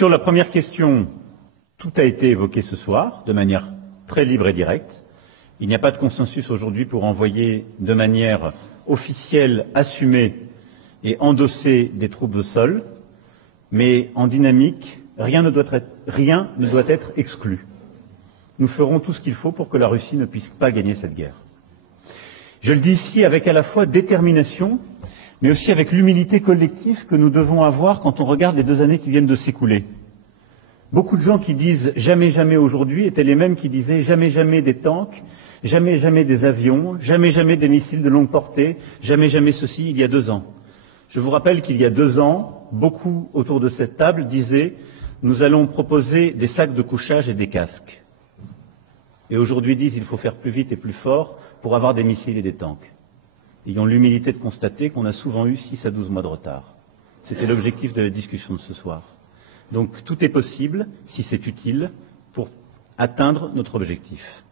Sur la première question, tout a été évoqué ce soir, de manière très libre et directe. Il n'y a pas de consensus aujourd'hui pour envoyer de manière officielle, assumée et endossée des troupes au sol, mais en dynamique, rien ne doit être exclu. Nous ferons tout ce qu'il faut pour que la Russie ne puisse pas gagner cette guerre. Je le dis ici avec à la fois détermination, mais aussi avec l'humilité collective que nous devons avoir quand on regarde les 2 années qui viennent de s'écouler. Beaucoup de gens qui disent « jamais, jamais aujourd'hui » étaient les mêmes qui disaient « jamais, jamais des tanks », « jamais, jamais des avions »,« jamais, jamais des missiles de longue portée »,« jamais, jamais ceci » il y a 2 ans. Je vous rappelle qu'il y a 2 ans, beaucoup autour de cette table disaient « nous allons proposer des sacs de couchage et des casques ». Et aujourd'hui disent « il faut faire plus vite et plus fort pour avoir des missiles et des tanks ». Ayons l'humilité de constater qu'on a souvent eu 6 à 12 mois de retard. C'était l'objectif de la discussion de ce soir. Donc tout est possible, si c'est utile, pour atteindre notre objectif.